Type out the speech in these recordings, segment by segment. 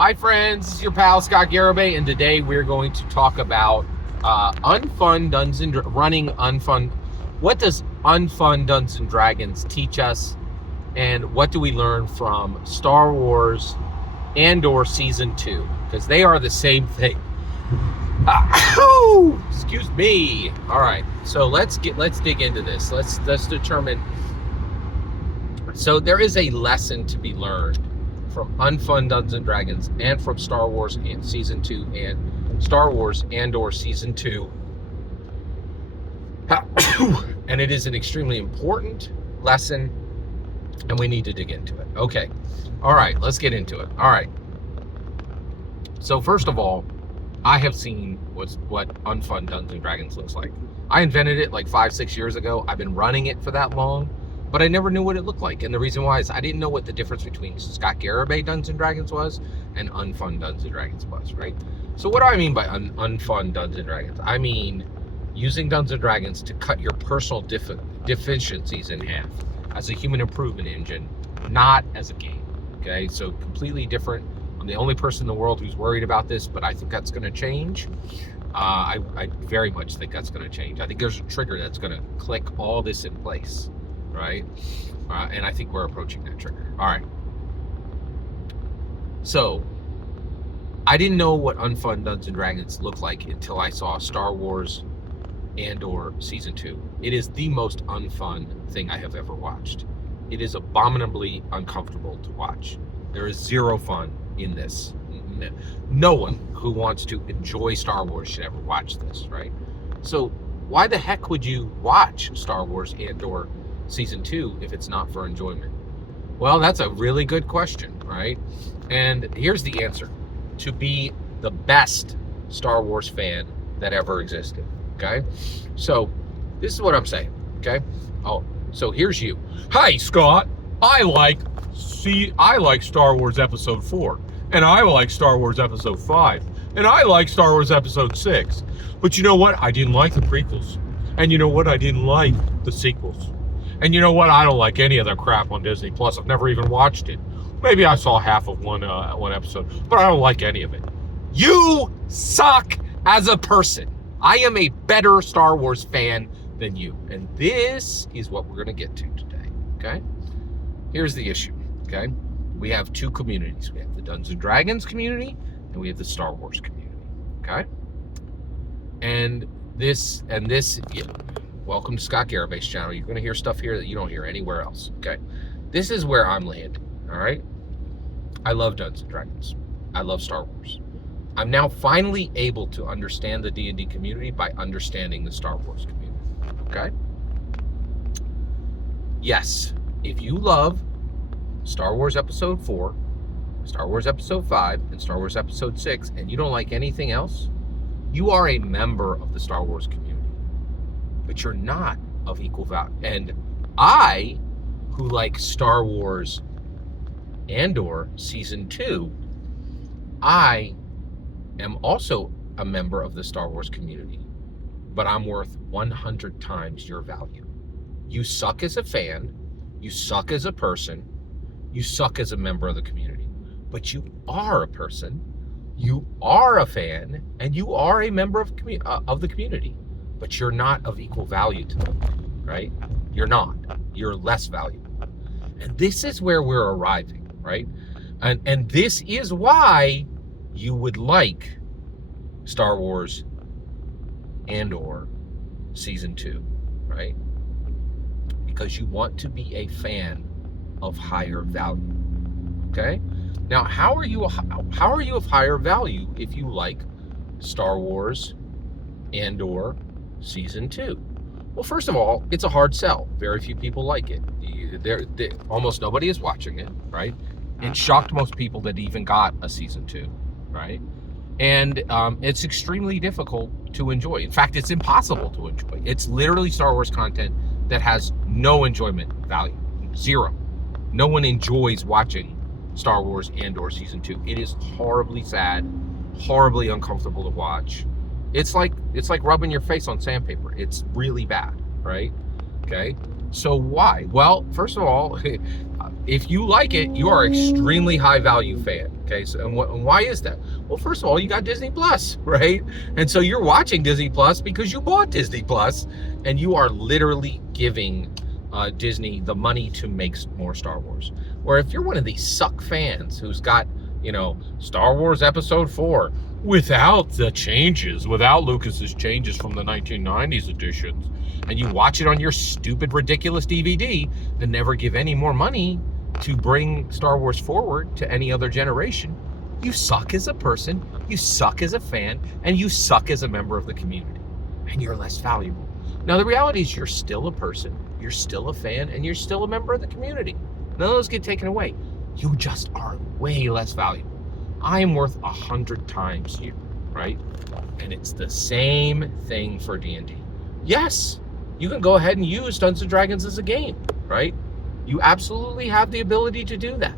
Hi friends, this is your pal Scott Garibay, and today we're going to talk about unfun Dungeons and running unfun. What does unfun Dungeons and Dragons teach us, and what do we learn from Star Wars and/or Season 2? Because they are the same thing. Excuse me. All right, so let's dig into this. Let's determine. So there is a lesson to be learned from unfun Dungeons and Dragons and from Star Wars and Season 2 and Star Wars and/or Season 2. And it is an extremely important lesson, and we need to dig into it. Okay. All right, let's get into it. All right. So first of all, I have seen what unfun Dungeons and Dragons looks like. I invented it like 5-6 years ago. I've been running it for that long, but I never knew what it looked like. And the reason why is I didn't know what the difference between Scott Garibay Dungeons and Dragons was and unfun Dungeons and Dragons was, right? So what do I mean by unfun Dungeons and Dragons? I mean using Dungeons and Dragons to cut your personal deficiencies in half as a human improvement engine, not as a game, okay? So completely different. I'm the only person in the world who's worried about this, but I think that's going to change. I very much think that's going to change. I think there's a trigger that's going to click all this in place, right? And I think we're approaching that trigger. All right. So I didn't know what unfun Dungeons and Dragons looked like until I saw Star Wars and/or Season 2. It is the most unfun thing I have ever watched. It is abominably uncomfortable to watch. There is zero fun in this. No one who wants to enjoy Star Wars should ever watch this, right? So why the heck would you watch Star Wars and/or Season 2 if it's not for enjoyment? Well, that's a really good question, right? And here's the answer: to be the best Star Wars fan that ever existed. Okay, so this is what I'm saying. Okay, so here's you. Hi, Scott. I like Star Wars Episode 4, and I like Star Wars Episode 5, and I like Star Wars Episode 6. But you know what? I didn't like the prequels, and you know what? I didn't like the sequels. And you know what? I don't like any of that crap on Disney Plus. I've never even watched it. Maybe I saw half of one episode, but I don't like any of it. You suck as a person. I am a better Star Wars fan than you. And this is what we're going to get to today, okay? Here's the issue, okay? We have two communities. We have the Dungeons and Dragons community, and we have the Star Wars community, okay? And this, yeah, welcome to Scott Garibay's channel. You're going to hear stuff here that you don't hear anywhere else, okay? This is where I'm landing, all right? I love Dungeons and Dragons. I love Star Wars. I'm now finally able to understand the D&D community by understanding the Star Wars community, okay? Yes, if you love Star Wars Episode 4, Star Wars Episode 5, and Star Wars Episode 6, and you don't like anything else, you are a member of the Star Wars community. But you're not of equal value. And I, who like Star Wars and/or Season 2, I am also a member of the Star Wars community, but I'm worth 100 times your value. You suck as a fan, you suck as a person, you suck as a member of the community, but you are a person, you are a fan, and you are a member of the community, but you're not of equal value to them, right? You're not. You're less valuable. And this is where we're arriving, right? And this is why you would like Star Wars and/or Season 2, right? Because you want to be a fan of higher value, okay? Now, how are you of higher value if you like Star Wars and/or Season 2? Well, first of all, it's a hard sell. Very few people like it. Almost nobody is watching it, right? It shocked most people that even got a Season 2, right? And it's extremely difficult to enjoy. In fact, it's impossible to enjoy. It's literally Star Wars content that has no enjoyment value, zero. No one enjoys watching Star Wars and/or Season 2. It is horribly sad, horribly uncomfortable to watch. It's like rubbing your face on sandpaper. It's really bad, right? Okay. So why? Well, first of all, if you like it, you are an extremely high value fan. Okay, so and why is that? Well, first of all, you got Disney Plus, right? And so you're watching Disney Plus because you bought Disney Plus, and you are literally giving Disney the money to make more Star Wars. Or if you're one of these suck fans who's got, Star Wars Episode 4 without the changes, without Lucas's changes from the 1990s editions, and you watch it on your stupid, ridiculous DVD, and never give any more money to bring Star Wars forward to any other generation, you suck as a person, you suck as a fan, and you suck as a member of the community, and you're less valuable. Now, the reality is you're still a person, you're still a fan, and you're still a member of the community. None of those get taken away. You just are way less valuable. I am worth 100 times you, right? And it's the same thing for D&D. Yes, you can go ahead and use Dungeons & Dragons as a game, right? You absolutely have the ability to do that.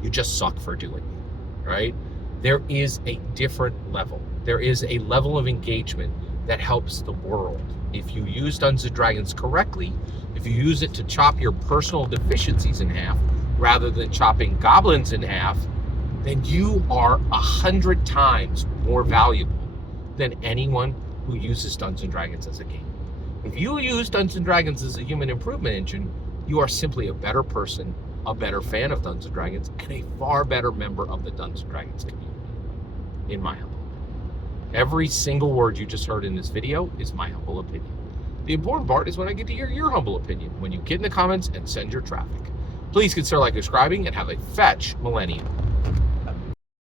You just suck for doing it, right? There is a different level. There is a level of engagement that helps the world. If you use Dungeons & Dragons correctly, if you use it to chop your personal deficiencies in half, rather than chopping goblins in half, then you are 100 times more valuable than anyone who uses Dungeons & Dragons as a game. If you use Dungeons & Dragons as a human improvement engine, you are simply a better person, a better fan of Dungeons & Dragons, and a far better member of the Dungeons & Dragons community, in my humble opinion. Every single word you just heard in this video is my humble opinion. The important part is when I get to hear your humble opinion, when you get in the comments and send your traffic. Please consider subscribing and have a fetch millennium.